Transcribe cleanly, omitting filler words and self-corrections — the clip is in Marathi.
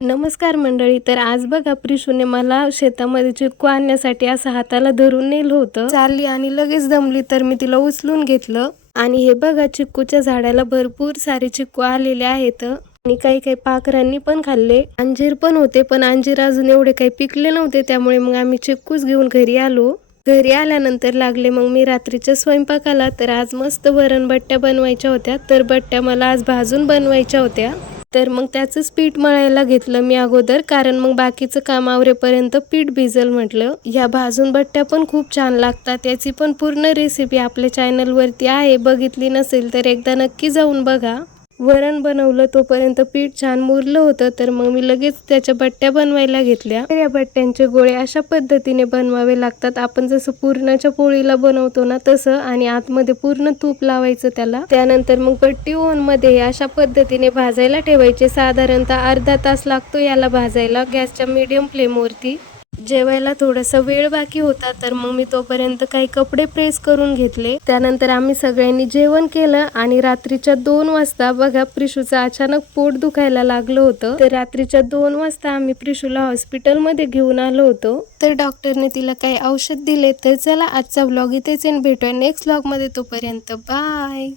नमस्कार मंडळी. तर आज बघा प्रिशूने मला शेतामध्ये चिक्कू आणण्यासाठी असं हाताला धरून नेलं होतं. चालली आणि लगेच दमली तर मी तिला उचलून घेतलं आणि हे बघा चिक्कूच्या झाडाला भरपूर सारे चिक्कू आलेले आहेत आणि काही काही पाखरांनी पण खाल्ले. अंजीर पण होते पण अंजीर अजून एवढे काही पिकले नव्हते, त्यामुळे मग आम्ही चिक्कूच घेऊन घरी आलो. घरी आल्यानंतर लागले मग मी रात्रीच्या स्वयंपाकाला. तर आज मस्त वरण बट्ट्या बनवायच्या होत्या, तर बट्ट्या मला आज भाजून बनवायच्या होत्या. तर मग त्याचंच पीठ मळायला घेतलं मी अगोदर, कारण मग बाकीचं काम आवरेपर्यंत पीठ भिजल म्हटलं. ह्या भाजून बट्ट्या पण खूप छान लागतात. याची पण पूर्ण रेसिपी आपल्या चॅनलवरती आहे, बघितली नसेल तर एकदा नक्की जाऊन बघा. वरण बनवलं तोपर्यंत पीठ छान मुरलं होतं, तर मग मी लगेच त्याच्या बट्ट्या बनवायला घेतल्या. तर या बट्ट्यांचे गोळे अशा पद्धतीने बनवावे लागतात, आपण जसं पुरणाच्या पोळीला बनवतो ना तसं, आणि आतमध्ये पूर्ण तूप लावायचं त्याला. त्यानंतर मग बट्टी ओव्हन मध्ये अशा पद्धतीने भाजायला ठेवायचे. साधारणतः अर्धा तास लागतो याला भाजायला गॅसच्या मीडियम फ्लेमवरती. जेवायला थोडासा वेळ बाकी होता, तर मग मी तोपर्यंत काही कपडे प्रेस करून घेतले. त्यानंतर आम्ही सगळ्यांनी जेवण केलं आणि रात्रीच्या 2 वाजता बघा प्रिशूचं अचानक पोट दुखायला लागलं होतं. तर रात्रीच्या 2 वाजता आम्ही प्रिशूला हॉस्पिटलमध्ये घेऊन आलो होतो. तर डॉक्टरने तिला काही औषध दिले. तर चला आजचा व्लॉग इथेच भेटूया नेक्स्ट व्लॉग मध्ये. तोपर्यंत बाय.